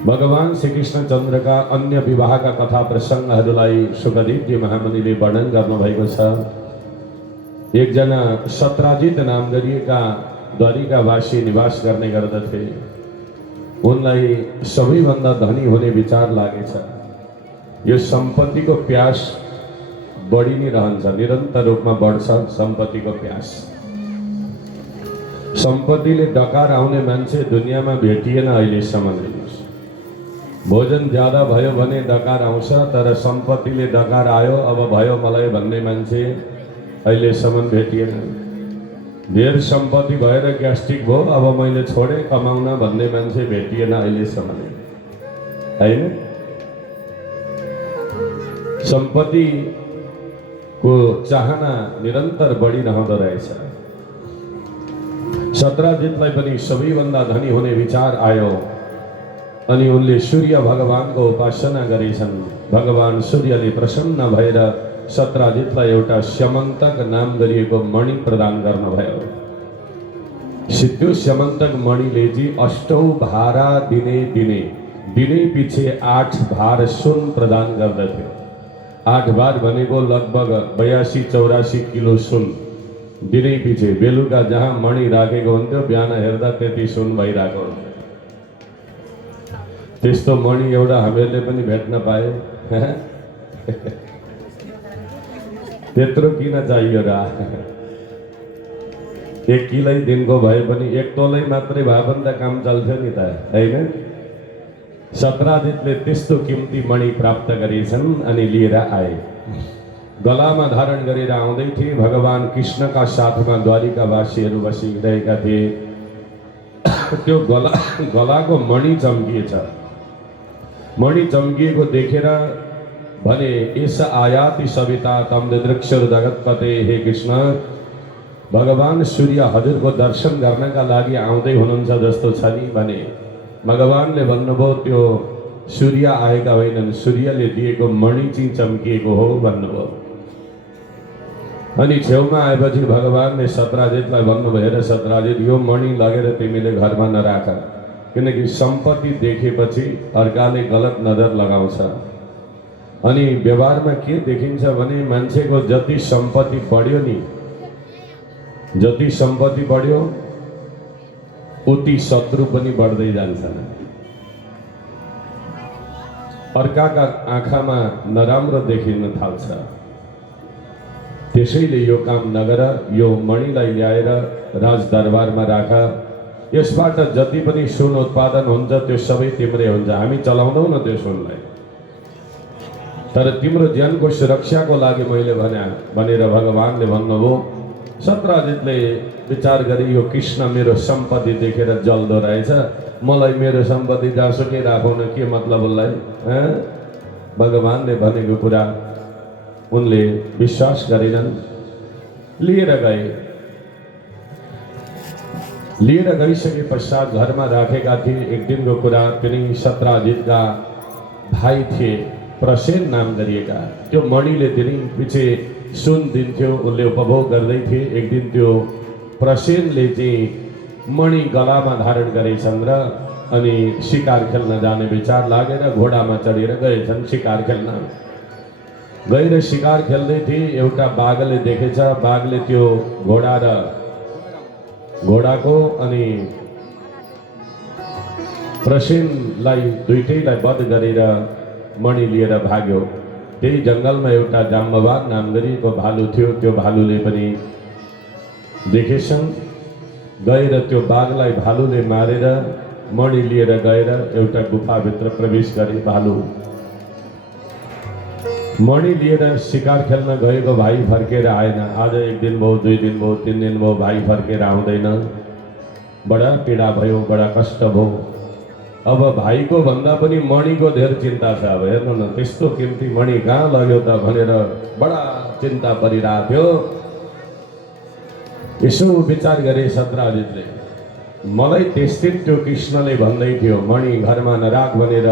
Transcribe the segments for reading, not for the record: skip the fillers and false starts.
भगवान श्री कृष्णचंद्र का अन्य विवाह का कथा प्रसंगहरूलाई सुखदेव जी महामुनिले वर्णन गर्नुभएको छ। एकजना सत्राजित नाम गरिएका द्वारिकावासी निवास गर्ने गर्दथे। उनलाई सबैभन्दा धनी हुने विचार लागेछ। यो सम्पत्तिको प्यास बढी नै रहन्छ, निरन्तर रूपमा बढ्छ सम्पत्तिको प्यास। सम्पत्तिले डकार आउने मान्छे दुनियाँमा भेटिएन अहिलेसम्म। भोजन ज्यादा भयो भने डकार आउँछ, तर सम्पत्तिले डकार आयो अब भयो मलाई भन्ने मान्छे अहिलेसम्म भेटिएन। धेर सम्पत्ति भएर ग्यास्ट्रिक भयो, अब मैले छोडे कमाउन भन्ने मान्छे भेटिएन अहिलेसम्म, हैन? सम्पत्तिको चाहना निरन्तर बढिरहँदो रहेछ। सत्राजितलाई पनि सबैभन्दा धनी हुने विचार आयो अनि उनले सूर्य भगवानको उपासना गरेछन्। भगवान सूर्यले प्रसन्न भएर सत्राजितलाई एउटा स्यमन्तक नाम गरिएको मणि प्रदान गर्नुभयो। त्यो स्यमन्तक मणिले चाहिँ 8 भारा दिनै पछि 8 भार सुन प्रदान गर्दथ्यो। 8 भार भनेको लगभग 82-84 किलो सुन दिनै पछि। बेलुका जहाँ मणि राखेको हुन्थ्यो बिहान हेर्दा त्यति सुन भइरहेको हुन्थ्यो। त्यस्तो मणि एउटा हामीहरूले पनि भेट्न पाए। त्यत्रो किन चाहियो र? 1 किलो दिनको भए पनि 1 तोलै मात्रै भए पनि त काम चल्थ्यो नि त, हैन? सत्राजितले त्यस्तो किम्ती मणि प्राप्त गरेछन् अनि लिएर आए। गलामा धारण गरेर आउँदै थिए। भगवान कृष्णका साथमा द्वारिकावासीहरू बसिरहेका थिए। त्यो गलाको मणि चम्किएछ। मणि चम्किएको देखेर भने एस आयाति सविता तम दृक्षर जगत्पते। हे कृष्ण, भगवान सूर्य हजुरको दर्शन गर्नका लागि आउँदै हुनुहुन्छ जस्तो छ नि भने। भगवानले भन्नुभयो त्यो सूर्य आएका होइनन्, सूर्यले दिएको मणि चाहिँ चम्किएको हो भन्नुभयो। अनि छेउमा आएपछि भगवानले सत्राजितलाई भन्नुभयो, हेर सत्राजित, यो मणि लगेर तिमीले घरमा नराख, किनकि सम्पत्ति देखेपछि अर्काले गलत नजर लगाउँछ। अनि व्यवहारमा के देखिन्छ भने मान्छेको जति सम्पत्ति बढ्यो नि, जति सम्पत्ति बढ्यो उति शत्रु पनि बढ्दै जान्छन्। अर्काका आँखामा नराम्रो देखिन थाल्छ। त्यसैले यो काम नगर, यो मणिलाई ल्याएर राजदरबारमा राख। यसबाट जति पनि सुन उत्पादन हुन्छ त्यो सबै तिम्रै हुन्छ। हामी चलाउँदैनौँ न त्यो सुनलाई, तर तिम्रो ज्यानको सुरक्षाको लागि मैले भनेर भगवानले भन्नुभयो। सत्राजितले विचार गरे, यो कृष्ण मेरो सम्पत्ति देखेर जल्दो रहेछ, मलाई मेरो सम्पत्ति जहाँसुकै राखौँ न, के मतलब उसलाई? भगवानले भनेको कुरा उनले विश्वास गरेनन्। लिएर गइसके पश्चात घरमा राखेका थिए। एक दिनको कुरा, तिनी सत्राजितका भाइ थिए, प्रसेन नाम गरिएका। त्यो मणिले दिनै पछि सुन दिन्थ्यो, उनले उपभोग गर्दै थिए। एक दिन त्यो प्रसेनले चाहिँ मणि गलामा धारण गरेछन् र अनि शिकार खेल्न जाने विचार लागेर घोडामा चढेर गएछन् शिकार खेल्न। गएर शिकार खेल्दै थिए। एउटा बाघले देखेछ। बाघले त्यो घोडाको अनि प्रसेनलाई दुईटैलाई वध गरेर मणि लिएर भाग्यो। त्यही जङ्गलमा एउटा जाम्बवाद नाम गरिएको भालु थियो। त्यो भालुले पनि देखेछन्। गएर त्यो बाघलाई भालुले मारेर मणि लिएर गएर एउटा गुफाभित्र प्रवेश गरे। भालु मणि लिएर शिकार खेल्न गएको भाइ फर्केर आएन। आज 1 दिन भयो, 2 दिन भयो, 3 दिन भयो, भाइ फर्केर आउँदैन। बडा पीडा भयो, बडा कष्ट भयो। अब भाइको भन्दा पनि मणिको धेर चिन्ता छ। अब हेर्नु न, त्यस्तो किम्ती मणि कहाँ लग्यो त भनेर बडा चिन्ता परिरहेको थियो। यसो विचार गरे सत्राजितले, मलाई त्यस दिन त्यो कृष्णले भन्दै थियो मणि घरमा नराख भनेर।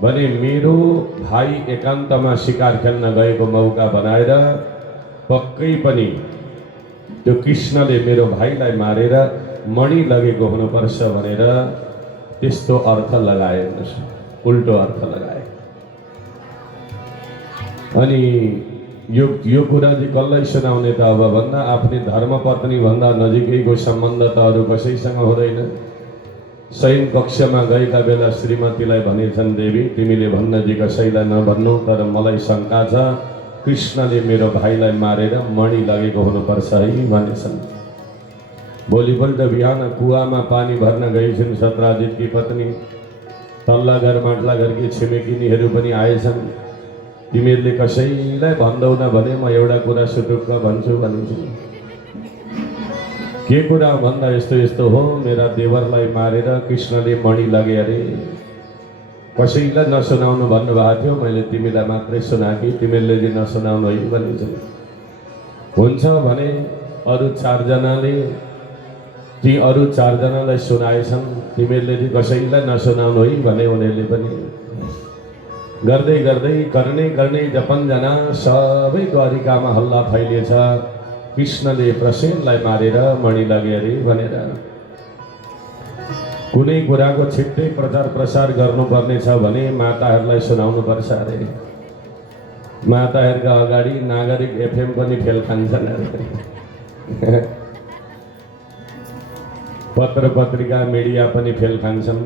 भने मेरो भाइ एकान्तमा शिकार खेल्न गएको मौका बनाएर पक्कै पनि त्यो कृष्णले मेरो भाइलाई मारेर मणि लगेको हुनुपर्छ भनेर त्यस्तो अर्थ लगाएन, उल्टो अर्थ लगाए। अनि यो कुरा चाहिँ कसलाई सुनाउने त अब भन्दा आफ्नै धर्मपत्नी भन्दा नजिकैको सम्बन्ध त अरू कसैसँग हुँदैन। शयन कक्षमा गएका बेला श्रीमतीलाई भनेछन्, देवी तिमीले भन्नजी कसैलाई नभन्नु, तर मलाई शङ्का छ कृष्णले मेरो भाइलाई मारेर मणि लगेको हुनुपर्छ है भनेछन्। भोलिपल्ट बिहान कुवामा पानी भर्न गइछन् सत्राजितकी पत्नी। तल्ला घर माटला घरकी छिमेकिनीहरू पनि आएछन्। तिमीहरूले कसैलाई भन्दैनौ भने म एउटा कुरा सुटुक्क भन्छु भनिन्। के कुरा भन्दा यस्तो यस्तो हो, मेरा देवरलाई मारेर कृष्णले मणि लगे अरे। कसैलाई नसुनाउनु भन्नुभएको थियो, मैले तिमीलाई मात्रै सुनाएँ, तिमीहरूले चाहिँ नसुनाउनु है भनिन्छ। हुन्छ भने अरू चारजनाले ती अरू चारजनालाई सुनाएछन्, तिमीहरूले चाहिँ कसैलाई नसुनाउनु है भने उनीहरूले पनि। गर्दै गर्दै गर्ने जपनजना सबै द्वारिकामा हल्ला फैलिएछ, कृष्णले प्रसेनलाई मारेर मणि लगे अरे भनेर। कुनै कुराको छिट्टै प्रचार प्रसार गर्नुपर्ने छ भने माताहरूलाई सुनाउनु पर्छ अरे। माताहरूका अगाडि नागरिक एफएम पनि फेल खान्छन् अरे। पत्र पत्रिका मिडिया पनि फेल खान्छन्।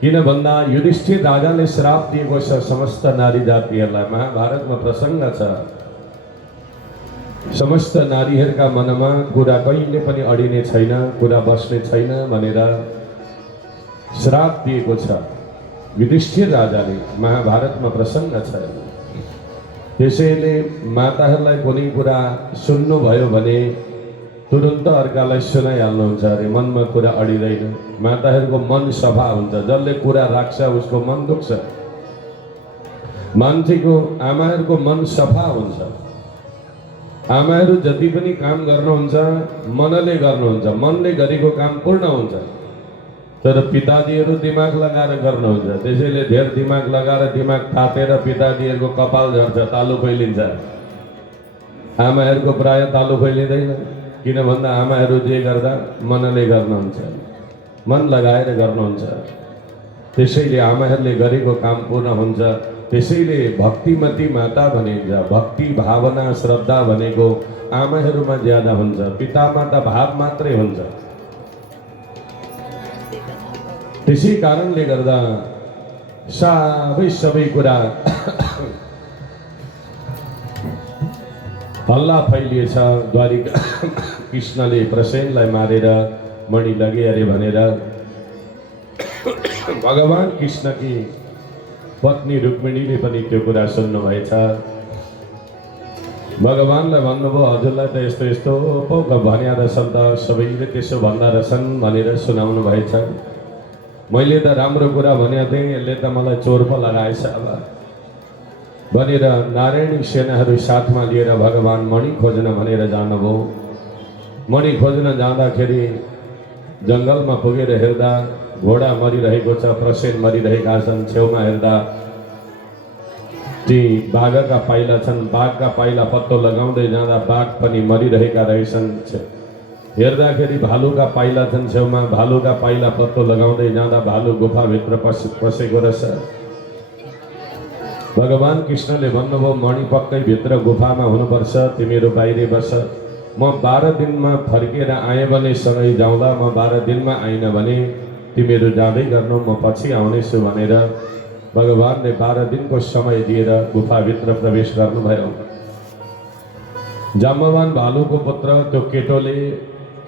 किन भन्दा युधिष्ठिर राजाले श्राप दिएको छ समस्त नारी जातिहरूलाई। महाभारतमा प्रसङ्ग छ, समस्त नारीहरूका मनमा कुरा कहिले पनि अडिने छैन, कुरा बस्ने छैन भनेर श्राप दिएको छ युधिष्ठिर राजाले। महाभारतमा प्रसङ्ग छ। त्यसैले माताहरूलाई कुनै कुरा सुन्नुभयो भने तुरुन्त अर्कालाई सुनाइहाल्नुहुन्छ अरे, मनमा कुरा अडिँदैन। माताहरूको मन सफा हुन्छ, जसले कुरा राख्छ उसको मन दुख्छ। मान्छेको आमाहरूको मन सफा हुन्छ। आमाहरू जति पनि काम गर्नुहुन्छ मनले गर्नुहुन्छ, मनले गरेको काम पूर्ण हुन्छ। तर पिताजीहरू दिमाग लगाएर गर्नुहुन्छ, त्यसैले धेर दिमाग लगाएर दिमाग तातेर पिताजीहरूको कपाल झर्छ, तालु फैलिन्छ। आमाहरूको प्राय तालु फैलिँदैन, किन भन्दा आमाहरू जे गर्दा मनले गर्नुहुन्छ, मन लगाएर गर्नुहुन्छ। त्यसैले आमाहरूले गरेको काम पूर्ण हुन्छ। त्यसैले भक्तिमती माता भनिन्छ। भक्ति भावना श्रद्धा भनेको आमाहरूमा ज्यादा हुन्छ, पितामा त भाव मात्रै हुन्छ। त्यसै कारणले गर्दा सबै कुरा हल्ला फैलिएछ। द्वारिका कृष्णले प्रसेनलाई मारेर मणि लगे अरे भनेर। भगवान कृष्णकी पत्नी रुक्मिणीले पनि त्यो कुरा सुन्नुभएछ। भगवानलाई भन्नुभयो, हजुरलाई त यस्तो यस्तो पो भन्या रहेछन् त, सबैले त्यसो भन्दा रहेछन् भनेर सुनाउनु भएछ। मैले त राम्रो कुरा भनेको थिएँ, यसले त मलाई चोर पो लगाएछ अब भनेर नारायणी सेनाहरू साथमा लिएर भगवान मणि खोज्न भनेर जानुभयो। मणि खोज्न जाँदाखेरि जङ्गलमा पुगेर हेर्दा घोडा मरिरहेको छ, प्रसेन मरिरहेका छन्। छेउमा हेर्दा ती बाघका पाइला छन्। बाघका पाइला पत्तो लगाउँदै जाँदा बाघ पनि मरिरहेका रहेछन्। हेर्दाखेरि भालुका पाइला छन् छेउमा। भालुका पाइला पत्तो लगाउँदै जाँदा भालु गुफाभित्र पसेको रहेछ। भगवान कृष्णले भन्नुभयो, मणि पक्कै भित्र गुफामा हुनुपर्छ, तिमीहरू बाहिरै बस। म 12 दिनमा फर्केर आएँ भने सँगै जाउँला, म 12 दिनमा आइन भने तिमीहरू जाँदै गर्नु, म पछि आउनेछु भनेर भगवानले 12 दिनको समय दिएर गुफाभित्र प्रवेश गर्नुभयो। जाम्बवान भालुको पुत्र त्यो केटोले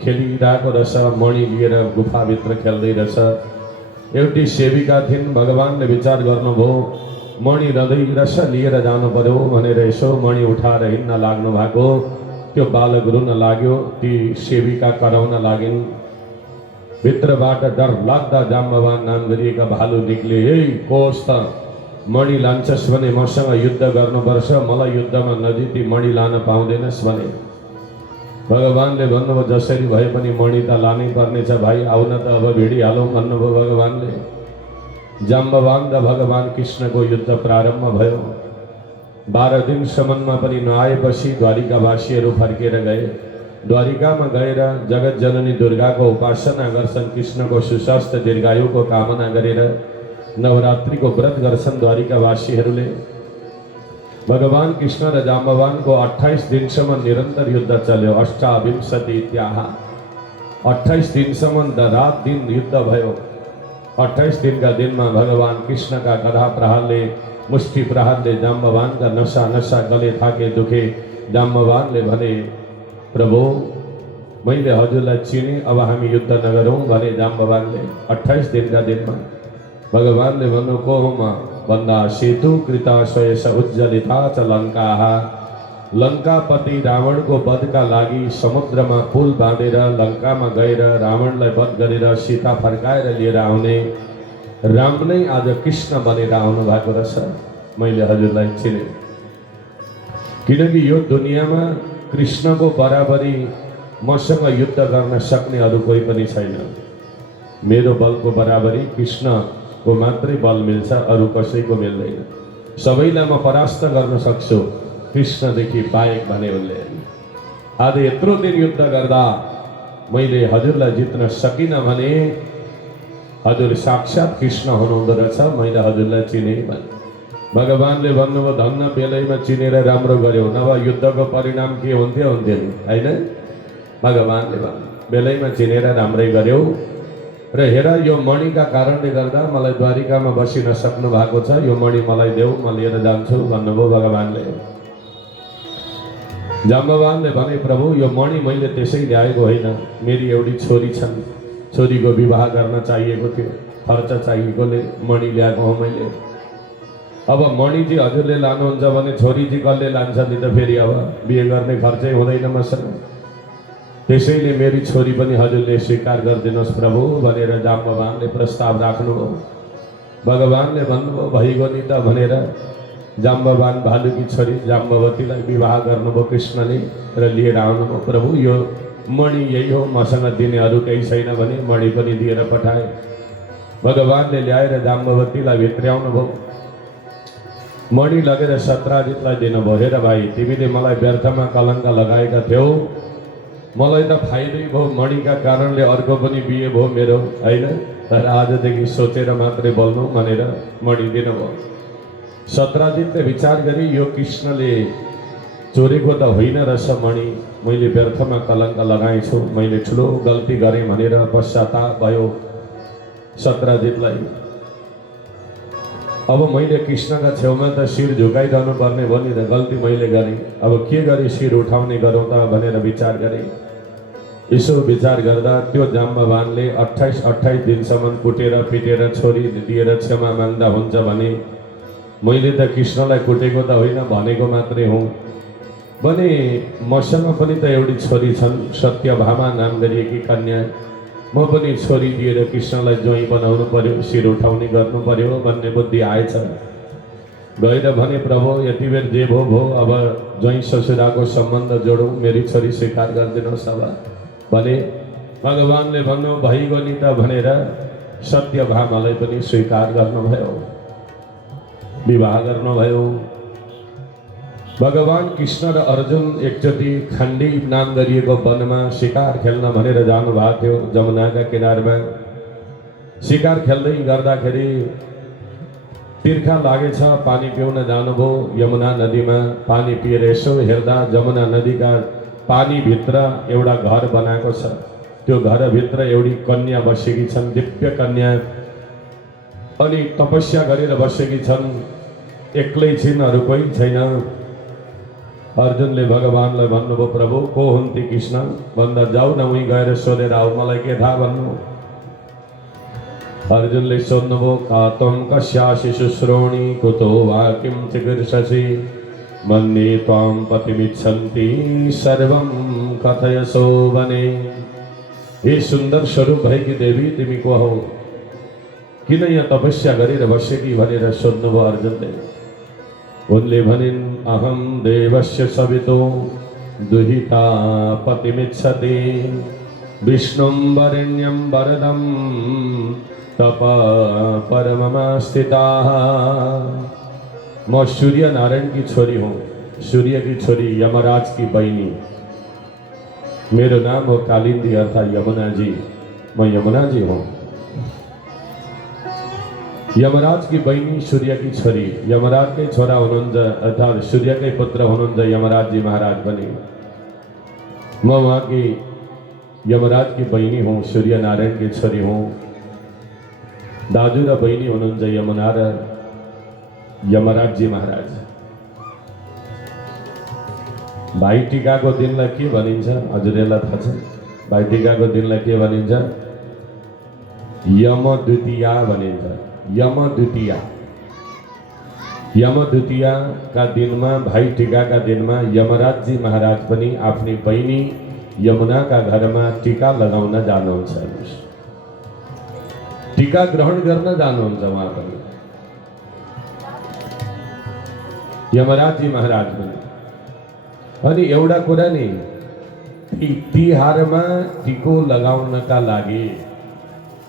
खेलिरहेको रहेछ, मणि लिएर गुफाभित्र खेल्दै रहेछ। एउटी सेविका थिइन्। भगवानले विचार गर्नुभयो, मणि रँदै रहेछ, लिएर जानु पर्यो भनेर यसो मणि उठाएर हिँड्न लाग्नु भएको। त्यो बालक रुन लाग्यो, ती सेविका कराउन लागिन्। भित्रबाट डर लाग्दा जाम्बवान नाम गरिएका भालु निक्ले। हे कोस त मणि लान्छस् भने मसँग युद्ध गर्नुपर्छ, मलाई युद्धमा नजिती मणि लान पाउँदैनस् भने। भगवानले भन्नुभयो, जसरी भए पनि मणि त लानै पर्नेछ भाइ, आउन त अब भिडिहालौँ भन्नुभयो भगवानले। जाम्बवान र भगवान कृष्णको युद्ध प्रारम्भ भयो। 12 दिनसम्ममा पनि नआएपछि द्वारिकावासीहरू फर्केर गए। द्वारिकामा गएर जगत जननी दुर्गाको उपासना गर्छन्, कृष्णको सुस्वास्थ्य दीर्घायुको कामना गरेर नवरात्रिको व्रत गर्छन् द्वारिकावासीहरूले। भगवान कृष्ण र जाम्बवानको 28 दिनसम्म निरन्तर युद्ध चल्यो। अष्टाविंशति इत्याह 28 दिनसम्म रात दिन युद्ध भयो। 28 दिनका दिनमा भगवान कृष्णका गधा प्रहारले, मुष्टि प्रहारले जाम्बवानका नसा नसा गले थाके दुखे। जाम्बवानले भने, प्रभु मैले हजुरलाई चिने, अब हामी युद्ध नगरौँ भने जाम्बवानले। 28 दिनका दिनमा भगवानले भन्नु, को हो म भन्दा, सेतु कृता स्वयस उज्जलिता च लङ्काः। लङ्कापति रावणको वधका लागि समुद्रमा पुल बाँधेर लङ्कामा गएर रावणलाई वध गरेर सीता फर्काएर लिएर आउने राम नै आज कृष्ण बनेर आउनु भएको रहेछ। मैले हजुरलाई चिने, किनकि यो दुनियाँमा कृष्णको बराबरी मसँग युद्ध गर्न सक्ने अरू कोही पनि छैन। मेरो बलको बराबरी कृष्णको मात्रै बल मिल्छ, अरू कसैको मिल्दैन। सबैलाई म परास्त गर्न सक्छु कृष्णदेखि बाहेक भने उनले। आज यत्रो दिन युद्ध गर्दा मैले हजुरलाई जित्न सकिनँ भने हजुर साक्षात कृष्ण हुनुहुँदो रहेछ, मैले हजुरलाई चिने भने। भगवानले भन्नुभयो, धन्न बेलैमा चिनेर राम्रो गर्यो, नभए युद्धको परिणाम के हुन्थ्यो हुन्थेन, होइन? भगवानले भन्नु, बेलैमा चिनेर राम्रै गर्यो र हेर यो मणिका कारणले गर्दा मलाई द्वारिकामा बसिन सक्नु भएको छ, यो मणि मलाई देऊ, म लिएर जान्छु भन्नुभयो भगवानले। जाम्बवानले भने, प्रभु यो मणि मैले त्यसै ल्याएको होइन, मेरी एउटी छोरी छन्, छोरीको विवाह गर्न चाहिएको थियो, खर्च चाहिएकोले मणि ल्याएको हो मैले। अब मणि चाहिँ हजुरले लानुहुन्छ भने छोरी चाहिँ कसले लान्छ नि त? फेरि अब बिहे गर्ने खर्चै हुँदैन मसँग, त्यसैले मेरी छोरी पनि हजुरले स्वीकार गरिदिनुहोस् प्रभु भनेर जाम्बवानले प्रस्ताव राख्नुभयो। भगवानले भन्नुभयो, भइगयो नि त भनेर जाम्बवान भालुकी छोरी जाम्बवतीलाई विवाह गर्नुभयो कृष्णले र लिएर आउनुभयो। प्रभु यो मणि यही हो, मसँग दिने अरू केही छैन भने मणि पनि दिएर पठाए। भगवानले ल्याएर जाम्बवतीलाई भित्र्याउनु भयो, मणि लगेर सत्राजितलाई दिनुभयो। हेर भाइ, तिमीले मलाई व्यर्थमा कलङ्क लगाएका थियौ, मलाई त फाइदै भयो, मणिका कारणले अर्को पनि बिहे भयो मेरो, होइन? तर आजदेखि सोचेर मात्रै बोल्नु भनेर मणि दिनुभयो। सत्राजितले विचार गरी यो कृष्णले चोरेको त होइन रहेछ मणि, मैले व्यर्थमा कलङ्क लगाएछु, मैले ठुलो गल्ती गरेँ भनेर पश्चाताप भयो सत्राजितलाई। अब मैले कृष्णका छेउमा त शिर झुकाइरहनु पर्ने भयो नि त, गल्ती मैले गरेँ, अब के गरी शिर उठाउने गरौँ त भनेर विचार गरेँ। यसो विचार गर्दा त्यो जाम्बवानले 28 दिनसम्म कुटेर पिटेर छोरी दिएर क्षमा माग्दा हुन्छ भने मैले त कृष्णलाई कुटेको त होइन, भनेको मात्रै हुँ भने मसँग पनि त एउटी छोरी छन्, सत्यभामा नाम गरिएकी कन्या, म पनि छोरी दिएर कृष्णलाई ज्वाइँ बनाउनु पर्यो, शिर उठाउने गर्नु पर्यो भन्ने बुद्धि आएछ। गएर भने, प्रभु यति बेर जे भो भो, अब ज्वाइँ ससुराको सम्बन्ध जोडौँ, मेरी छोरी स्वीकार गरिदिनुहोस् अब भने। भगवानले भन्नु, भइगयो नि त भनेर सत्यभामालाई पनि स्वीकार गर्नुभयो, विवाह गर्नुभयो। भगवान कृष्ण र अर्जुन एकचोटि खण्डी नाम गरिएको वनमा शिकार खेल्न भनेर जानुभएको थियो। जमुनाका किनारमा शिकार खेल्दै गर्दाखेरि तिर्खा लागेछ, पानी पिउन जानुभयो यमुना नदीमा। पानी पिएर यसो हेर्दा जमुना नदीका पानीभित्र एउटा घर बनाएको छ, त्यो घरभित्र एउटी कन्या बसेकी छन्, दिव्य कन्या, अनि तपस्या गरेर बसेकी छन्, एक्लै छिन्, अरू कोही छैन। अर्जुनले भगवानलाई भन्नुभयो, प्रभु को हुन् ती कृष्ण भन्दा, जाऊ न उहीँ गएर सोधेर आऊ, मलाई के थाहा भन्नु। अर्जुनले सोध्नुभयो, का त्वं कस्यासि शुश्रोणि कुतो वा किं चिकीर्षसि मन्ये त्वां पतिमिच्छन्ति सर्वं कथयसो वने। हे सुन्दर स्वरूप भएकी देवी, तिमी को हौ, किन यहाँ तपस्या गरेर बसेकी भनेर सोध्नुभयो अर्जुनले। उनले भनिन्, अहं देवस्य सवितो दुहिता पतिमिच्छति विष्णुं वरेण्यं वरदं तप परममा स्थिताः। म सूर्य नारायण की छोरी हूँ, सूर्य की छोरी, यमराज की बहनी। मेरो नाम हो कालिंदी अर्थात यमुना जी, मैं यमुना जी हूँ। यमराज की बहनी सूर्य की छोरी, यमराज के छोरा हुनुहुन्छ अर्थात सूर्य के पुत्र हुनुहुन्छ यमराज जी महाराज बने। म वहाँ की यमराज की बहनी हूँ, सूर्य नारायण की छोरी हूँ। दाजु र बहनी हुनुहुन्छ यमुना र यमराज जी महाराज। भाइ टीकाको दिनलाई के भनिन्छ हजुरलाई थाहा छ? भाइ टीकाको दिनलाई के भनिन्छ? यम द्वितीया भनिन्छ। यम द्वितीया, यम द्वितीया का दिन में भाई टीका का दिन में यमराज जी महाराज पनि अपनी बहनी यमुना का घर में टीका लगाउन जानुहुन्छ, टीका ग्रहण गर्न जानुहुन्छ वहाँ पनि यमराज जी महाराज पनि। अनि एउटा कुरा नि, तिहारमा टीको लगाउनका लागि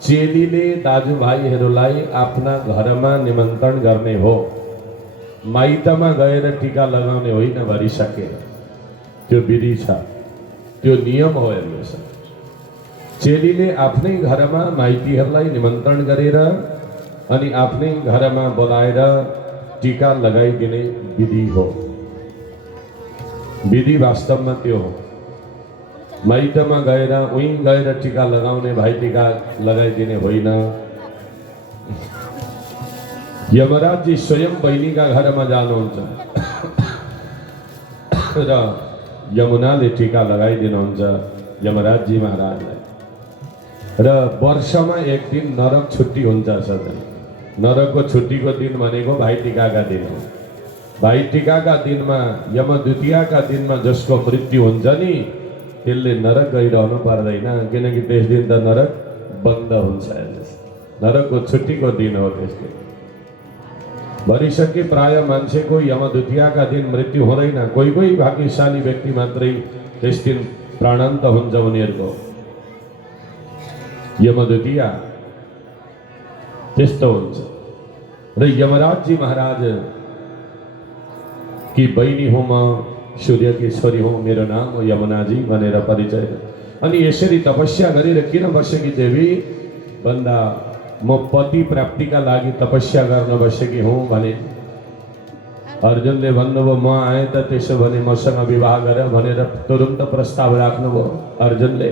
चेलीले दाजुभाइहरूलाई आफ्ना घरमा निमन्त्रण गर्ने हो, माइतमा गएर टीका लगाउने होइन भरिसके। त्यो विधि छ, त्यो नियम हो। हेर्नुहोस्, चेलीले आफ्नै घरमा माइतीहरूलाई निमन्त्रण गरेर अनि आफ्नै घरमा बोलाएर टीका लगाइदिने विधि हो। विधि वास्तवमा त्यो हो। माइतमा गएर उही गएर टीका लगाउने, भाइ टीका लगाइदिने होइन। यमराज जी स्वयं बहिनी का घर में जानुहुन्छ र यमुनाले टीका लगाइदिनुहुन्छ यमराज जी महाराजलाई। र वर्षमा एक दिन नरक छुट्टी हुन्छ सधैँ। नरकको छुट्टीको दिन भनेको भाइ टीकाका दिन हो। भाइ टीकाका दिनमा, यम द्वितीयाका दिनमा जसको मृत्यु हुन्छ नि, त्यसले नरक गइरहनु पर्दैन, किनकि त्यस दिन त नरक बन्द हुन्छ। नरकको छुट्टीको दिन हो। त्यसले भरिसके प्राय मान्छेको यम द्वितीयाका दिन मृत्यु हुँदैन। कोही कोही भाग्यशाली व्यक्ति मात्रै त्यस दिन प्राणान्त हुन्छ उनीहरूको। यम द्वितीया त्यस्तो हुन्छ। र यमराज जी महाराज की बहिनी हूँ म, सूर्य की छोरी हूँ, मेरो नाम हो यमुना जी भनेर परिचय। अनि यसरी तपस्या गरेर किन बसेकी देवी भन्दा म पति प्राप्तिका लागि तपस्या गर्न बसेकी हूँ भने अर्जुनले भन्नुभयो म आए त त्यसो भने मसँग विवाह गर भनेर तुरुन्त प्रस्ताव राख्नुभयो अर्जुनले।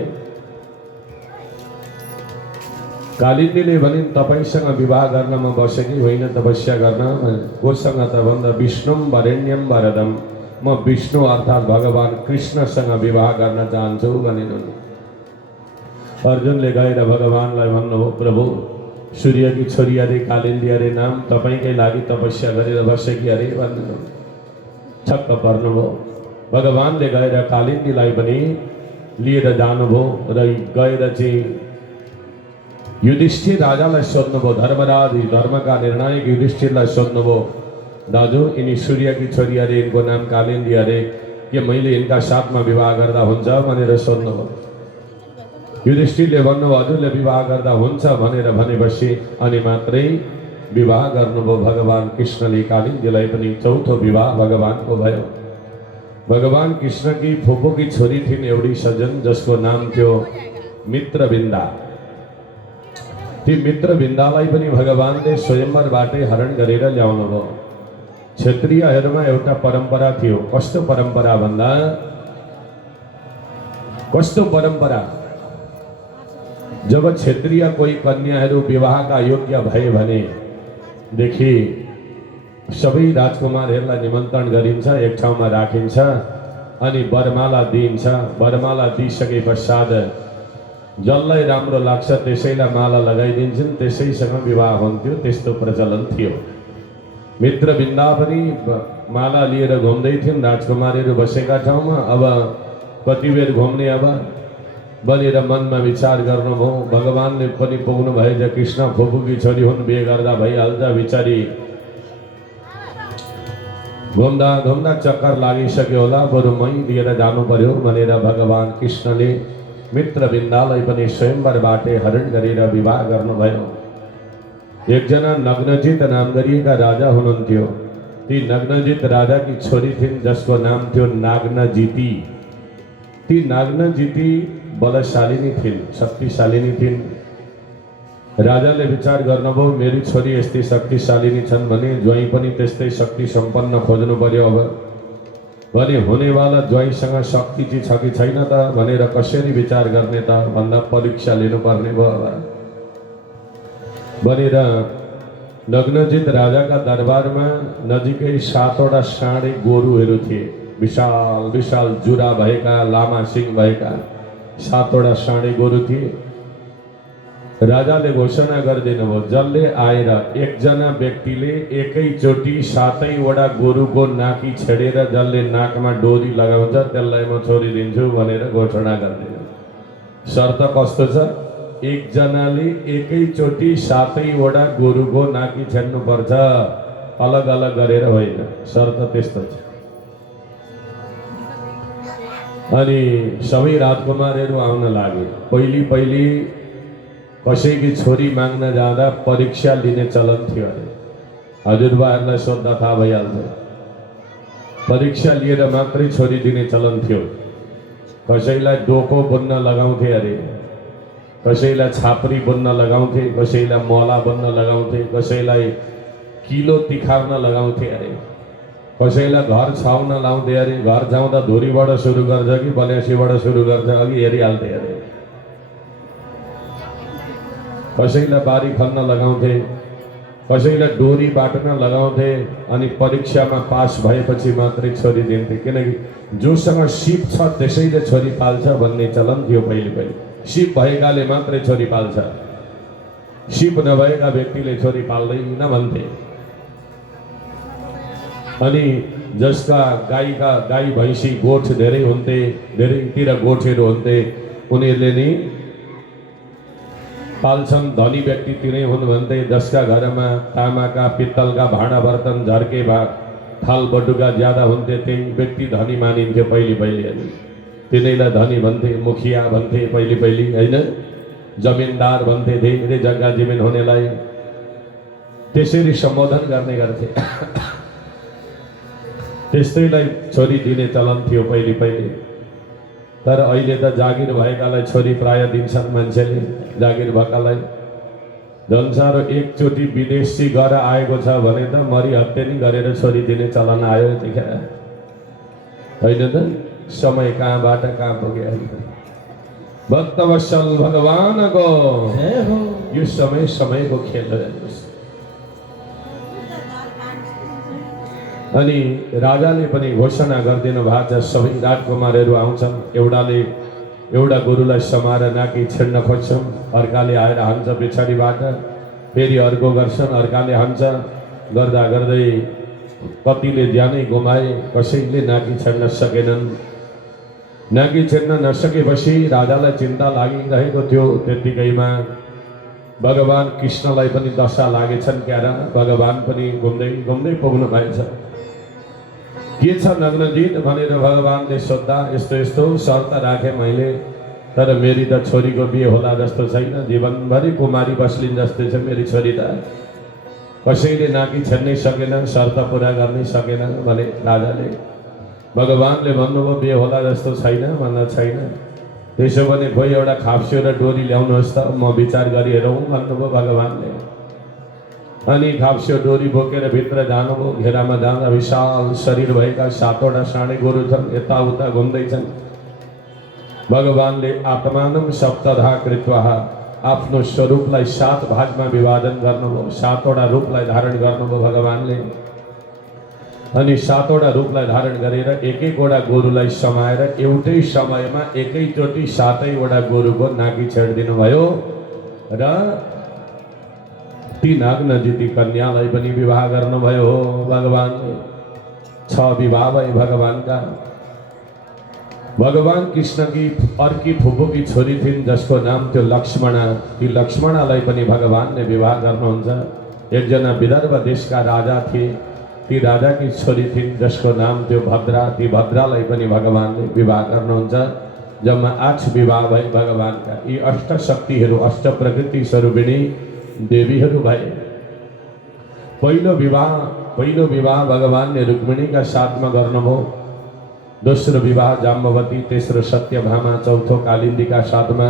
कालिन्दीले भनिन् तपाईसँग विवाह गर्न म बसेकी होइन, तपस्या गर्न। कोसँग त भन्दा विष्णुम वरेण्यम वरदम, म विष्णु अर्थात भगवान कृष्णसँग विवाह गर्न चाहन्छु भनिन्। अर्जुनले गएर भगवानलाई भन्नुभयो प्रभु सूर्य की छोरी अरे कालिंदी अरे नाम तपाईकै लागि तपस्या गरेर बसेकी अरे भन्नु। छक्क पर्नुभयो। भगवानले गएर कालिन्दीलाई पनि लिएर जानुभयो र गएर चाहिँ युधिष्ठिर राजालाई सोध्नुभयो। धर्मराज धर्मका निर्णायक युधिष्ठिरलाई सोध्नुभयो, दाजु यिनी सूर्य की छोरी अरे, इनको नाम कालिंदी अरे, के मैले इनका साथमा विवाह गर्दा हुन्छ भनेर सोध्नुभयो। युधिष्ठिरले भन्नुभयो हजुरले विवाह गर्दा हुन्छ भनेर भनेपछि अनि मात्रै विवाह गर्नुभयो। भगवान कृष्णले कालिन्दीलाई पनि चौथो विवाह भगवानको भयो। भगवान कृष्ण की फुपू की छोरी थिइन् एउटी सज्जन जसको नाम थियो मित्रविन्दा। ती मित्रविन्दालाई पनि भगवानले स्वयंवरबाटै हरण गरेर ल्याउनुभयो। क्षत्रियहरूमा एउटा परम्परा थियो। कस्तो परम्परा भन्दा, कस्तो परम्परा, जब क्षेत्रीय कोही कन्याहरू विवाहका योग्य भए भने देखि सबै राजकुमारहरूलाई निमन्त्रण गरिन्छ, एक ठाउँमा राखिन्छ अनि वरमाला दिइन्छ। वरमाला दिइसके पश्चात जसलाई राम्रो लाग्छ त्यसैलाई माला लगाइदिन्छन्, त्यसैसँग विवाह हुन्थ्यो। त्यस्तो प्रचलन थियो। मित्रविन्दा पनि माला लिएर घुम्दै थिइन् राजकुमारीहरू बसेका ठाउँमा। अब कति बेर घुम्ने अब भनेर मनमा विचार गर्नुभयो। भगवानले पनि पुग्नु भएछ, कृष्ण फुपूकी छोरी हुन्, बिहे गर्दा भइहाल्छ। बिचारी घुम्दा घुम्दा चक्कर लागिसक्यो होला, बरु मै लिएर जानु पर्यो भनेर भगवान कृष्णले मित्रविन्दालाई पनि स्वयंवरबाटै हरण गरेर विवाह गर्नुभयो। एकजना नग्नजित नाम गरिएका राजा हुनुहुन्थ्यो। ती नग्नजित राजाकी छोरी थिइन् जसको नाम थियो नाग्नजिती। ती नागनजिती बलशालिनी थिइन्, शक्तिशालिनी थिइन्। राजाले विचार गर्नुभयो मेरी छोरी यस्तै शक्तिशालिनी छन् भने ज्वाइँ पनि त्यस्तै शक्ति सम्पन्न खोज्नु पर्यो। अब भने हुनेवाला ज्वाइँसँग शक्ति चाहिँ छ कि छैन त भनेर कसरी विचार गर्ने त भन्दा परीक्षा लिनुपर्ने भयो। अब भनेर नग्नजित राजाका दरबारमा नजिकै 7वटा साँडे गोरुहरू थिए। विशाल विशाल जुरा भएका, लामा सिंह भएका 7वटा साँडे गोरु थिए। राजाले घोषणा गरिदिनु भयो, जसले आएर एकजना व्यक्तिले एकैचोटि 7वटा गोरुको नाकी छेडेर जसले नाकमा डोरी लगाउँछ त्यसलाई म छोरी दिन्छु भनेर घोषणा गरिदिनु। शर्त कस्तो छ? एकजनाले एकैचोटि 7वटा गोरुको नाकी छेड्नुपर्छ, अलग अलग गरेर होइन। शर्त त्यस्तो छ। अनि सबै राजकुमारहरू आउन लागे। पहिले कसैकी छोरी माग्न जाँदा परीक्षा लिने चलन थियो अरे। हजुरबाहरूलाई सोद्धा थाहा भइहाल्छ। परीक्षा लिएर मात्रै छोरी दिने चलन थियो। कसैलाई डोको बुन्न लगाउँथे अरे, कसैलाई छाप्री बुन्न लगाउँथे, कसैलाई मला बुन्न लगाउँथे, कसैलाई किलो तिखार्न लगाउँथे अरे, कसैलाई घर छाउन लाउँथे अरे। घर जाउँदा धुरीबाट सुरु गर्छ कि बल्यासीबाट सुरु गर्छ अघि हेरिहाल्थे अरे। कसैलाई बारी खन्न लगाउँथे, कसैलाई डोरी बाट्न लगाउँथे। अनि परीक्षामा पास भएपछि मात्रै छोरी दिन्थे, किनकि जोसँग सिप छ त्यसैले छोरी पाल्छ भन्ने चलन थियो पहिले। सिप भएकाले मात्रै छोरी पाल्छ, सिप नभएका व्यक्तिले छोरी पाल्दैन भन्थे। अनि जसका गाई भैँसी गोठ धेरै हुन्थे, धेरैतिर गोठहरू हुन्थे, उनीहरूले नि पाल्छन्। धनी व्यक्ति तिनै हुन् भन्थे। जसका घरमा तामाका पित्तलका भाँडा बर्तन झर्के थाल बटुका ज्यादा हुन्थे त्यही व्यक्ति धनी मानिन्थ्यो पहिले। तिनैलाई धनी भन्थे, मुखिया भन्थे पहिले होइन, जमिनदार भन्थे धेरै जग्गा जमिन हुनेलाई। त्यसरी सम्बोधन गर्ने गर्थे। त्यस्तैलाई छोरी दिने चलन थियो पहिले। तर अहिले त जागिर भएकालाई छोरी प्राय दिन्छन् मान्छेले। जागिर भएकालाई झन् साह्रो एकचोटि विदेशी गएर आएको छ भने त मरिहत्ते नि गरेर छोरी दिने चलन आयो त्यतिखेर, होइन त? समय कहाँबाट कहाँ पुग्यो। भक्तवत्सल भगवानको यो समयको खेल हो। अनि राजाले पनि घोषणा गरिदिनु भएको छ, सबै राजकुमारहरू आउँछन्। एउटा गोरुलाई समाएर नाकी छेड्न खोज्छन्, अर्काले आएर हान्छ पछाडिबाट, फेरि अर्को गर्छन्, अर्काले हान्छ। गर्दा गर्दै कतिले ज्यानै गुमाए, कसैले नाकी छेड्न सकेनन्। नाकी छेड्न नसकेपछि राजालाई चिन्ता लागिरहेको थियो। त्यतिकैमा भगवान कृष्णलाई पनि दशा लागेछन् क्यारा। भगवान पनि घुम्दै घुम्दै पुग्नु भएछ। के छ नग्नजित भनेर भगवानले सोद्धा, यस्तो शर्त राखेँ मैले, तर मेरी त छोरीको बिहे होला जस्तो छैन। जीवनभरि कुमारी बस्लिन् जस्तै छ मेरी छोरी त। कसैले नाकी छेड्नै सकेन, शर्त पुरा गर्नै सकेन भने राजाले। भगवानले भन्नुभयो बिहे होला जस्तो छैन, भन्दा छैन। त्यसो भने कोही एउटा खाप्स्यो र डोरी ल्याउनुहोस् त, म विचार गरी हेरौँ भन्नुभयो भगवानले। अनि खाप्स्यो डोरी बोकेर भित्र जानुभयो। घेरामा जाँदा विशाल शरीर भएका 7वटा साँडे गोरु छन्, यताउता घुम्दैछन्। भगवानले आत्मानं सप्तधा कृत्वा आफ्नो स्वरूपलाई 7 भागमा विभाजन गर्नुभयो। 7वटा रूपलाई धारण गर्नुभयो भगवानले। अनि 7वटा रूपलाई धारण गरेर एक-एकवटा गोरुलाई समाएर एउटै समयमा एकैचोटि 7वटा गोरुको नाकी छेडिदिनु भयो। र ती नागनजिती कन्यालाई पनि विवाह गर्नुभयो भगवानले। 6 विवाह भए भगवानका। भगवान कृष्ण की अर्की फुपूकी छोरी थिइन् जसको नाम थियो लक्ष्मणा। ती लक्ष्मणालाई पनि भगवानले विवाह गर्नुहुन्छ। एकजना विदर्भ देशका राजा थिए। ती राजाकी छोरी थिइन् जसको नाम थियो भद्रा। ती भद्रालाई पनि भगवानले विवाह गर्नुहुन्छ। जम्मा 8 विवाह भए भगवानका। यी अष्टशक्तिहरू, अष्ट प्रकृति स्वरूपिणी देवीहरू भए। पहिलो विवाह भगवानले रुक्मिणीका साथमा गर्नुभयो। दोस्रो विवाह जाम्बवती, तेस्रो सत्यभामा, चौथो कालिन्दीका साथमा,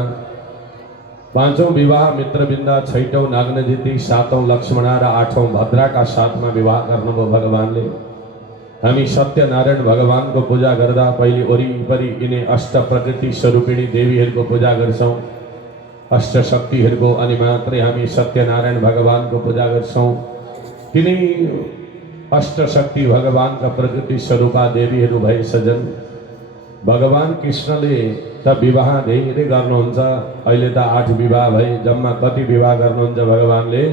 पाँचौं विवाह मित्रबिन्दा, छैटौं नाग्नजिती, सातौं लक्ष्मणा र आठौं भद्राका साथमा विवाह गर्नुभयो भगवानले। हामी सत्यनारायण भगवानको पूजा गर्दा पहिले वरिपरि यिनै अष्ट प्रकृति स्वरूपिणी देवीहरूको पूजा गर्छौं, अष्ट शक्तिहरूको, अनि मात्रै हामी सत्यनारायण भगवानको पूजा गर्छौं। तिनै अष्ट शक्ति भगवानका प्रकृति स्वरूपा देवीहरू भए सजन। भगवान कृष्णले त विवाह धेरै गर्नुहुन्छ, अहिले त 8 विवाह भए। जम्मा कति विवाह गर्नुहुन्छ भगवानले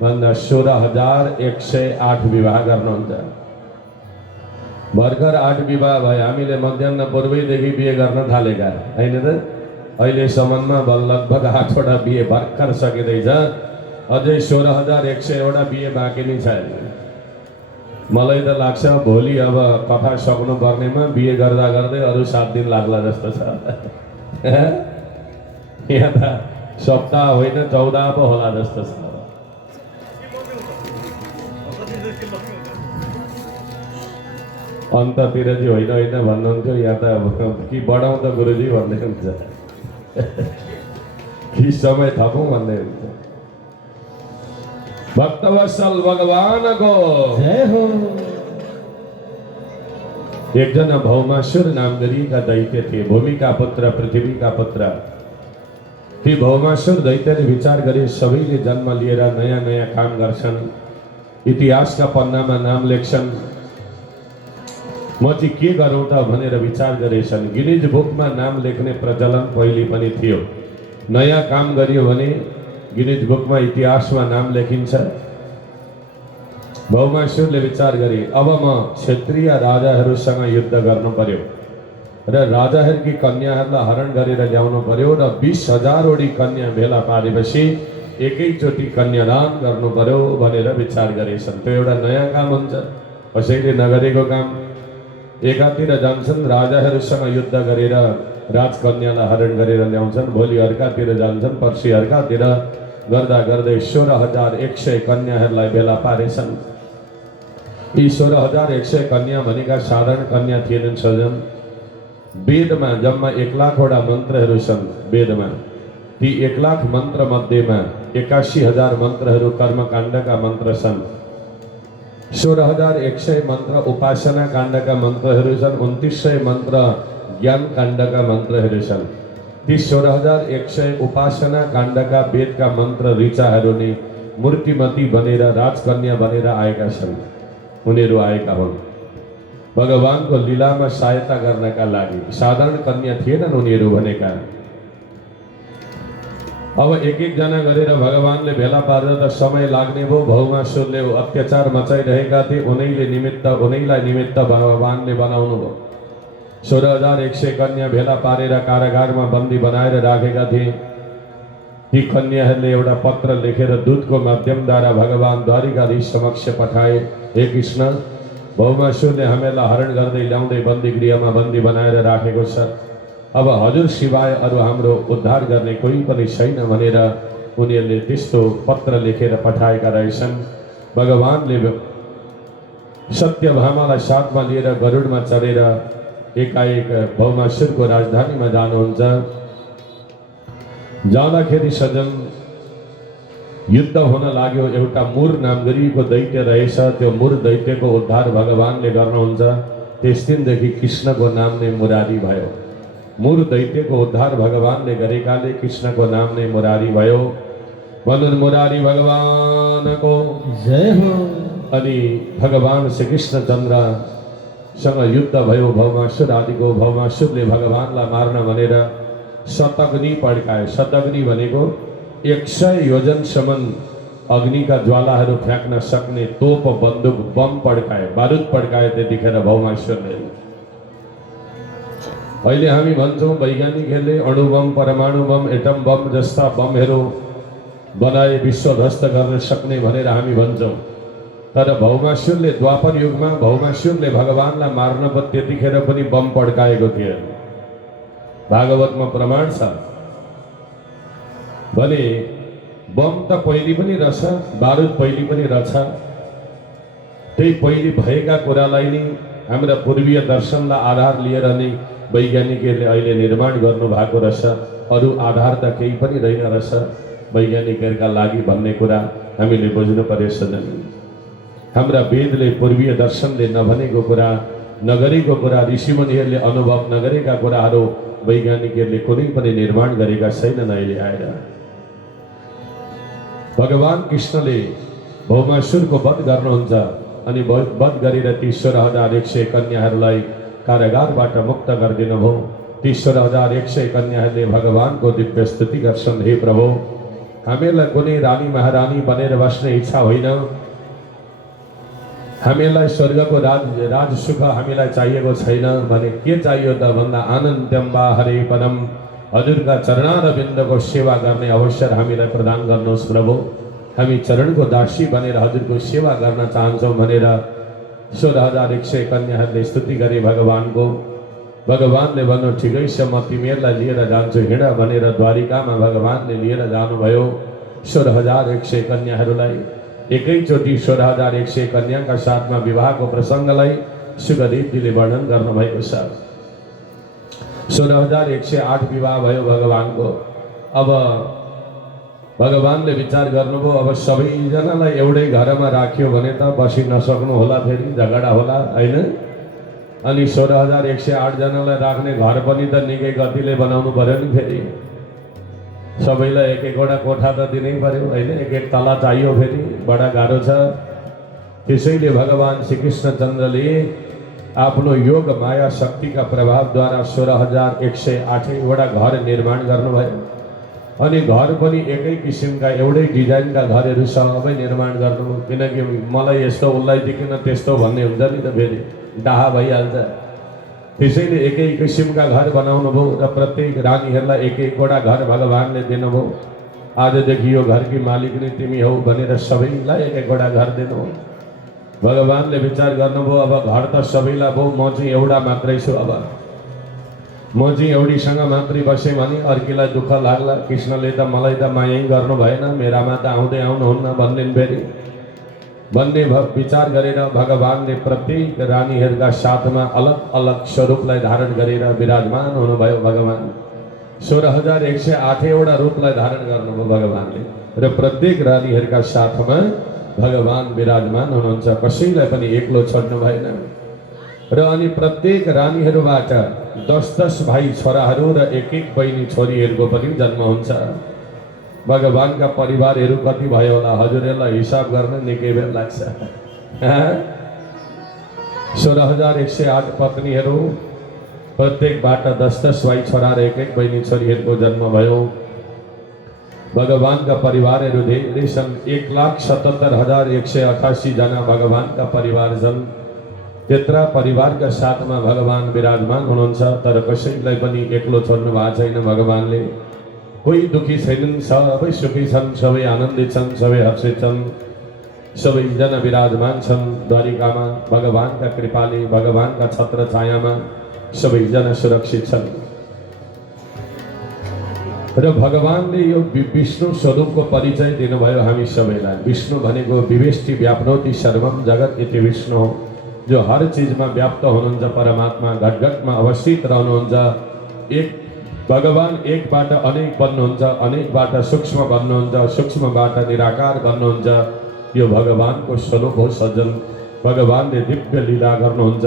भन्दा 16,108 विवाह गर्नुहुन्छ। भर्खर 8 विवाह भए। हामीले मध्याह पूर्वैदेखि बिहे गर्न थालेका हैन त। अहिलेसम्ममा लगभग 8वटा बिहे भर्खर सकिँदैछ, अझै 16,100 वटा बिहे बाँकी नै छ। मलाई त लाग्छ भोलि अब कथा सक्नु पर्नेमा बिहे गर्दा गर्दै अरु 7 दिन लाग्ला जस्तो छ। यहाँ त सप्ताह होइन 14 पो होला जस्तो छ। अन्ततिर चाहिँ होइन होइन भन्नुहुन्थ्यो, यहाँ त कि बढाउँ त गुरुजी भन्दै हुन्छ, कि समय थपौँ भन्दै हुन्छ। भक्तवत्सल भगवान को जय हो। एकजना भौमासुर नाम गरिएका दैत्य थिए, भूमिका पुत्र, पृथ्वीका पुत्र। ती भौमासुर दैत्यले विचार गरे सबैले जन्म लिएर नयाँ नयाँ काम गर्छन्, इतिहासका पन्नामा नाम लेख्छन्, म चाहिँ के गरौँ त भनेर विचार गरेछन्। गिनिज बुकमा नाम लेख्ने प्रचलन पहिले पनि थियो। नयाँ काम गरियो भने गिनिज बुकमा इतिहासमा नाम लेखिन्छ। भौमासुरले विचार गरे अब म क्षेत्रीय राजाहरूसँग युद्ध गर्नु पर्यो र राजाहरूकी कन्याहरूलाई हरण गरेर ल्याउनु पर्यो र 20,000 वटी कन्या भेला पारेपछि एकैचोटि कन्यादान गर्नु पर्यो भनेर विचार गरेछन्। त्यो एउटा नयाँ काम हुन्छ, कसैले नगरेको काम। एकातिर जान्छन् राजाहरूसँग युद्ध गरेर राजकन्यालाई हरण गरेर ल्याउँछन्, भोलि अर्कातिर जान्छन्, पर्सि अर्कातिर गर्दा गर्दै 16,100 कन्याहरूलाई भेला पारेछन्। यी 16,100 कन्या भनेका साधारण कन्या थिएनन् सजन। वेदमा जम्मा 1,00,000 वटा मन्त्रहरू छन्। वेदमा ती 1,00,000 मन्त्र मध्येमा 81,000 मन्त्रहरू कर्मकाण्डका मन्त्र छन्, 16,100 मन्त्र उपासना काण्डका मन्त्रहरू छन्, 2900 मन्त्र ज्ञान काण्डका मन्त्रहरू छन्। ती 16,100 उपासना काण्डका वेदका मन्त्र ऋचाहरू नै मूर्तिमती बनेर राजकन्या बनेर आएका छन्। उनीहरू आएका हुन् भगवानको लीलामा सहायता गर्नका लागि। साधारण कन्या थिएनन् उनीहरू भनेका। अब एक एक जना गरेर भगवानले भेला पार्दा त समय लाग्ने भयो। भौमासुरले अत्याचार मचाइरहेका थिए, उनैलाई निमित्त भगवानले बनाउनु भयो। 16,100 कन्या भेला पारेर कारागारमा बन्दी बनाएर राखेका थिए। ती कन्याहरूले एउटा पत्र लेखेर दूतको माध्यमद्वारा भगवान द्वारिकाधीश समक्ष पठाए। हे कृष्ण, भौमासुरले हामीलाई हरण गर्दै ल्याउँदै बन्दी गृहमा बन्दी बनाएर राखेको छ। अब हजुर सिवाय अरू हाम्रो उद्धार गर्ने कोही पनि छैन भनेर उनीहरूले त्यस्तो पत्र लेखेर पठाएका रहेछन्। भगवानले सत्यभामालाई साथमा लिएर गरुडमा चढेर एकाएक भौमासुरको राजधानीमा जानुहुन्छ। जाँदाखेरि सजन युद्ध हुन लाग्यो। एउटा मुर नाम गरिएको दैत्य रहेछ, त्यो मुर दैत्यको उद्धार भगवानले गर्नुहुन्छ। त्यस दिनदेखि कृष्णको नाम नै मुरारी भयो। मुर दैत्यको उद्धार भगवानले गरेकाले कृष्णको नाम नै मुरारी भयो। भन्नुन् मुरारी भगवानको जय हो। अनि भगवान श्री कृष्णचन्द्रसँग युद्ध भयो भौमासुर आदिको। भौमासुरले भगवानलाई मार्न भनेर शतग्नि पड्कायो। शतग्नि भनेको 100 योजनसम्म अग्निका ज्वालाहरू फ्याँक्न सक्ने तोप, बन्दुक, बम पड्कायो, बारुद पड्कायो त्यतिखेर भौमासुरले। अहिले हामी भन्छौँ वैज्ञानिकहरूले अणुबम, परमाणु बम, एटम बम जस्ता बमहरू बनाए विश्व ध्वस्त गर्न सक्ने भनेर हामी भन्छौँ। तर भौमासुरले द्वापर युगमा भौमासुरले भगवानलाई मार्न त्यतिखेर पनि बम पड्काएको थियो। भागवतमा प्रमाण छ। भने बम त पहिले पनि रहेछ, बारुद पहिले पनि रहेछ। त्यही पहिले भएका कुरालाई नै हाम्रा पूर्वीय दर्शनलाई आधार लिएर नै वैज्ञानिकहरूले अहिले निर्माण गर्नु भएको रहेछ। अरू आधार त केही पनि रहेन रहेछ वैज्ञानिकहरूका लागि भन्ने कुरा हामीले बुझ्नु पर्छ। हाम्रा वेदले पूर्वीय दर्शनले नभनेको कुरा, नगरेको कुरा, ऋषिमुनिहरूले अनुभव नगरेका कुराहरू वैज्ञानिकहरूले कुनै पनि निर्माण गरेका छैनन्। अहिले आएर भगवान कृष्णले भौमासुरको वध गर्नुहुन्छ अनि वध गरेर ती 16,100 कन्याहरूलाई कारागारबाट मुक्त गरिदिनु भयो। ती 16,100 कन्याहरूले भगवानको दिव्य स्तुति गर्छन्, हे प्रभु हामीलाई कुनै रानी महारानी बनेर बस्ने इच्छा होइन, हामीलाई स्वर्गको राज सुख हामीलाई चाहिएको छैन भने के चाहियो त भन्दा आनन्दम वा हरे पदम, हजुरका चरणारविन्दको सेवा गर्ने अवसर हामीलाई प्रदान गर्नुहोस् प्रभु। हामी चरणको दासी बनेर हजुरको सेवा गर्न चाहन्छौँ भनेर 16,100 कन्याहरूले स्तुति गरे भगवानको। भगवानले भन्नु ठिकै छ, म तिमीहरूलाई लिएर जान्छु हिँड भनेर द्वारिकामा भगवानले लिएर जानुभयो 16,100 कन्याहरूलाई। एकैचोटि 16,100 कन्याका साथमा विवाहको प्रसङ्गलाई सुखदेवजीले वर्णन गर्नुभएको छ। 16,108 विवाह भयो भगवानको। अब भगवानले विचार गर्नुभयो अब सबैजनालाई एउटै घरमा राख्यो भने त बसि नसक्नु होला, फेरि झगडा होला होइन। अनि 16,108 जनालाई राख्ने घर पनि त निकै गतिले बनाउनु पर्यो नि, फेरि सबैलाई एक एकवटा कोठा त दिनै पर्यो होइन, एक एक तला चाहियो, फेरि बडा गाह्रो छ। त्यसैले भगवान श्रीकृष्णचन्द्रले आफ्नो योग माया शक्तिका प्रभावद्वारा 16,108वटा घर निर्माण गर्नुभयो। अनि घर पनि एकै किसिमका एउटै डिजाइनका घरहरू सबै निर्माण गर्नु, किनकि मलाई यस्तो उसलाई देखिन त्यस्तो भन्ने हुन्छ नि त, फेरि डाहा भइहाल्छ। त्यसैले एकै किसिमका घर बनाउनु भयो र प्रत्येक रानीहरूलाई एक एकवटा घर भगवानले दिनुभयो। आजदेखि यो घरकी मालिक नै तिमी हौ भनेर सबैलाई एक एकवटा घर दिनु। भगवानले विचार गर्नुभयो अब घर त सबैलाई भयो, म चाहिँ एउटा मात्रै छु, अब म चाहिँ एउटीसँग मात्रै बसेँ भने अर्कीलाई दुःख लाग्ला, कृष्णले त मलाई त माया गर्नु भएन, मेरामा त आउँदै आउनुहुन्न भन्ने फेरि भन्ने विचार गरेर भगवानले प्रत्येक रानीहरूका साथमा अलग अलग स्वरूपलाई धारण गरेर विराजमान हुनुभयो। भगवान 16,108वटा रूपलाई धारण गर्नुभयो भगवानले र प्रत्येक रानीहरूका साथमा भगवान विराजमान हुनुहुन्छ, कसैलाई पनि एक्लो छोड्नु भएन। र अनि प्रत्येक रानीहरूबाट 10-10 भाइ छोराहरू र एक एक बहिनी छोरीहरूको पनि जन्म हुन्छ। भगवानका परिवारहरू कति भयो होला हजुरहरूलाई हिसाब गर्न निकै बेर लाग्छ। 16,108 पत्नीहरू, प्रत्येकबाट 10-10 भाइ छोरा र एक एक बहिनी छोरीहरूको जन्म भयो। भगवानका परिवारहरू धेरै छन्, 1,77,188 जना भगवानका परिवार छन्। त्यत्रा परिवारका साथमा भगवान विराजमान हुनुहुन्छ, तर कसैलाई पनि एक्लो छोड्नु भएको छैन भगवानले। कोही दुखी छैनन्, सबै सुखी छन्, सबै आनन्दित छन्, सबै हर्षित छन्, सबैजना विराजमान छन् द्वारिकामा। भगवानका कृपाले, भगवानका छत्र छायामा सबैजना सुरक्षित छन्। र भगवानले यो विष्णु स्वरूपको परिचय दिनुभयो हामी सबैलाई। विष्णु भनेको विवेष्टि व्याप्नोति सर्वम जगत इति विष्णु हो, जो हर चिजमा व्याप्त हुनुहुन्छ, परमात्मा घटघटमा अवस्थित रहनुहुन्छ। एक भगवान एकबाट अनेक बन्नुहुन्छ, अनेकबाट सूक्ष्म बन्नुहुन्छ, सूक्ष्मबाट निराकार बन्नुहुन्छ। यो भगवानको स्वरूप हो सज्जन। भगवानले दिव्य लीला गर्नुहुन्छ।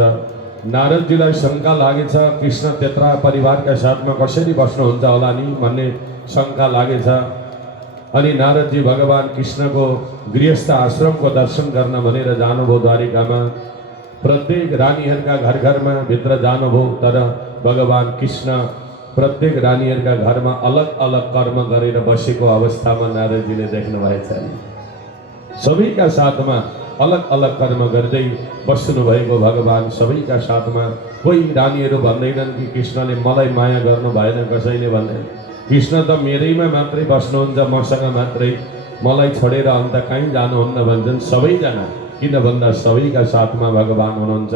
नारदजीलाई शङ्का लागेछ, कृष्ण त्यत्रा परिवारका साथमा कसरी बस्नुहुन्छ होला नि भन्ने शङ्का लागेछ। अनि नारदजी भगवान कृष्णको गृहस्थ आश्रमको दर्शन गर्न भनेर जानुभयो द्वारिकामा। प्रत्येक रानीहरूका घर घरमा भित्र जानुभयो, तर भगवान कृष्ण प्रत्येक रानीहरूका घरमा अलग अलग कर्म गरेर बसेको अवस्थामा नारदजीले देख्नु भएछ। सबैका साथमा अलग अलग कर्म गर्दै बस्नु भएको भगवान सबैका साथमा। कोही रानीहरू भन्दैनन् कि कृष्णले मलाई माया गर्नु भएन, कसैले भन्दैन कृष्ण त मेरैमा मात्रै बस्नुहुन्छ, मसँग मात्रै, मलाई छोडेर अन्त कहीँ जानुहुन्न भन्छन् सबैजना। किन भन्दा सबैका साथमा भगवान हुनुहुन्छ।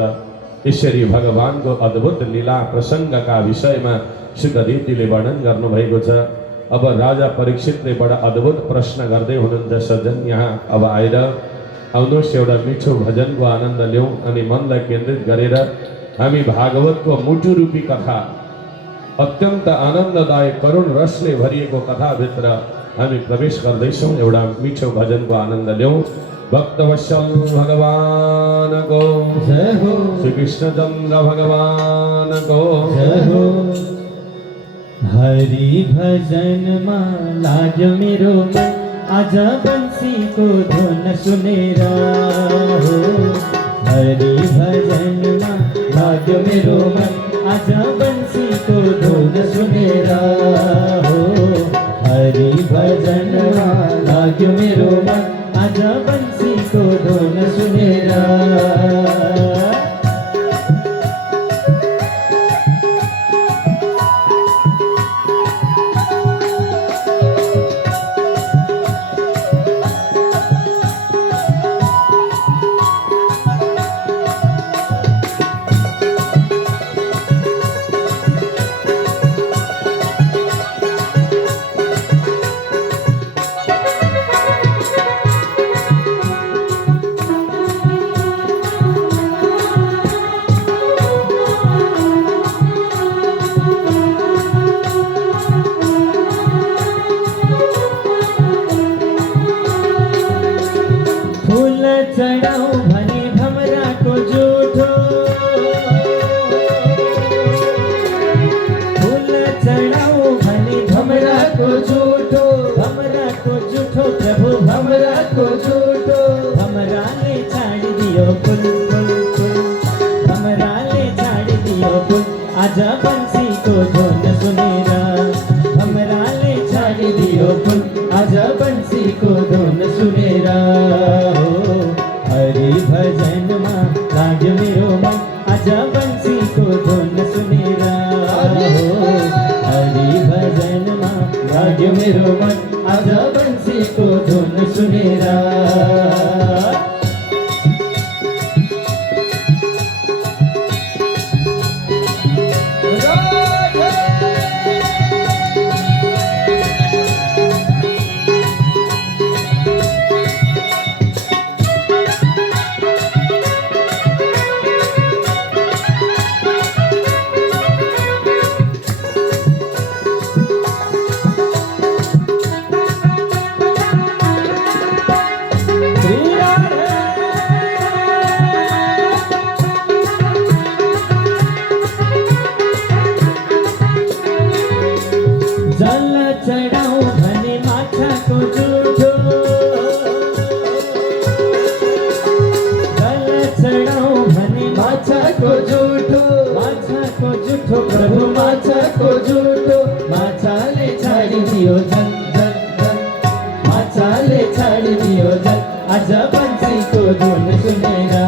यसरी भगवानको अद्भुत लीला प्रसङ्गका विषयमा सुखदेवजीले वर्णन गर्नुभएको छ। अब राजा परीक्षितले बडा अद्भुत प्रश्न गर्दै हुनुहुन्छ सज्जन यहाँ अब आएर। आउनुहोस् एउटा मिठो भजनको आनन्द लिउँ अनि मनलाई केन्द्रित गरेर हामी भागवतको मुटु रूपी कथा अत्यन्त आनन्ददायक करुण रसले भरिएको कथाभित्र हामी प्रवेश गर्दैछौँ। एउटा मिठो भजनको आनन्द लिउँ। भक्तवत्सल भगवानको जय हो, श्री कृष्णचन्द्र भगवानको जय हो। हरि भजन मा लाज मेरो मन, आजा बंसी को धुन सुनेर हो। हरि भजन मा लाज मेरो मन, आजा बंसी को धुन सुनेर हो। हरि भजन मा लाज मेरो मन, आजा बंसी को धुन सुनेर। चढ़ाओ भने भमरा को जूठो, फूल चढ़ाओ भने भमरा को जूठो। भमरा को जूठो प्रभु भमरा को जूठो। भमरा ले छाड़ दियो फूल फूल फूल, भमरा ले छाड़ दियो फूल, आजा बंसी को धुन सुनेरा। भमरा ले छाड़ दियो फूल, आजा बंसी को धुन सुनेरा हो। हरि भजन मा लाज मेरो मन, आजा बंसी को धुन सुनेरा हो। हरि भजन मा लाज मेरो मन, आजा बंसी को धुन सुनेरा। जल चढ़ाओ भने माछा को जूठो, जल चढ़ाओ भने माछा को जूठो। माछा को जूठो प्रभु माछा को जूठो। माछा ले छाड़ दियो जल जल जल, माछा ले छाड़ दियो जल, आजा बंसी को धुन सुनेरा।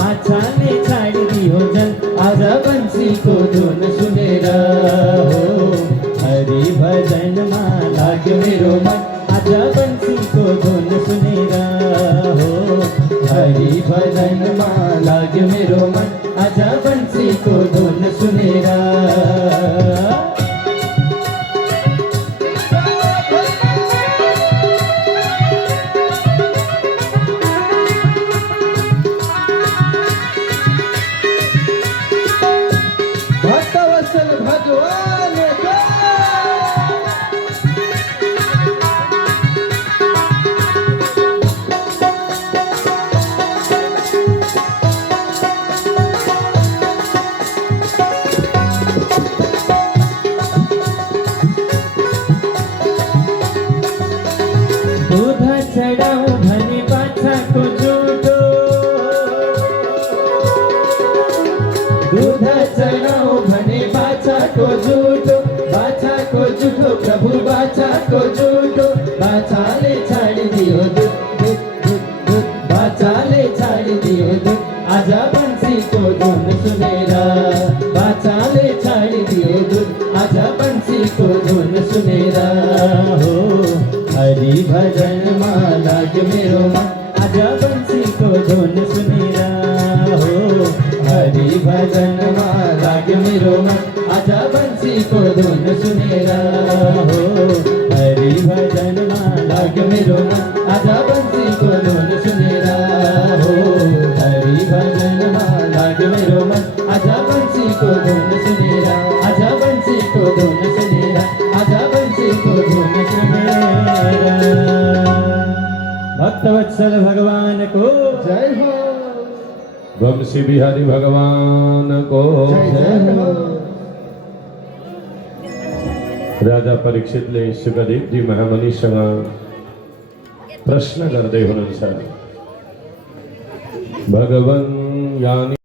माछा ले छाड़ दियो जल, आजा बंसी को धुन सुनेरा हो। हरि भजन मा लाग मेरो मन, आजा बंसी को धुन सुनेरा हो। हरि भजन मा लाग मेरो मन, आजा बंसी को धुन सुनेरा। भक्तवत्सल भगवान का दूध चढ़ाओ भने बाछा को जूठो। दूध चढ़ाओ भने बाछा को जूठो। बाछा को जूठो प्रभु बाछा को जूठो। बाछा ले छाड़ दियो दूध दूध दूध दूध, बाछा ले छाड़ दियो दूध, आजा बंसी को धुन सुनेरा। बाछा ले छाड़ दियो दूध, आजा बंसी को धुन सुनेरा हो। हरि भजन मा लाग मेरो मन, आजा बंसी को धुन सुनेरा हो। हरि भजन मा लाग मेरो मन, आजा बंसी को धुन सुनेरा हो। हरि भजन मा लाग मेरो मन, आजा बंसी को धुन सुनेरा। जय हो वंशी बिहारी भगवान को जय हो राजा परीक्षित ले सुखदेव जी महामुनी संग प्रश्न करते हुननि भगवन यानी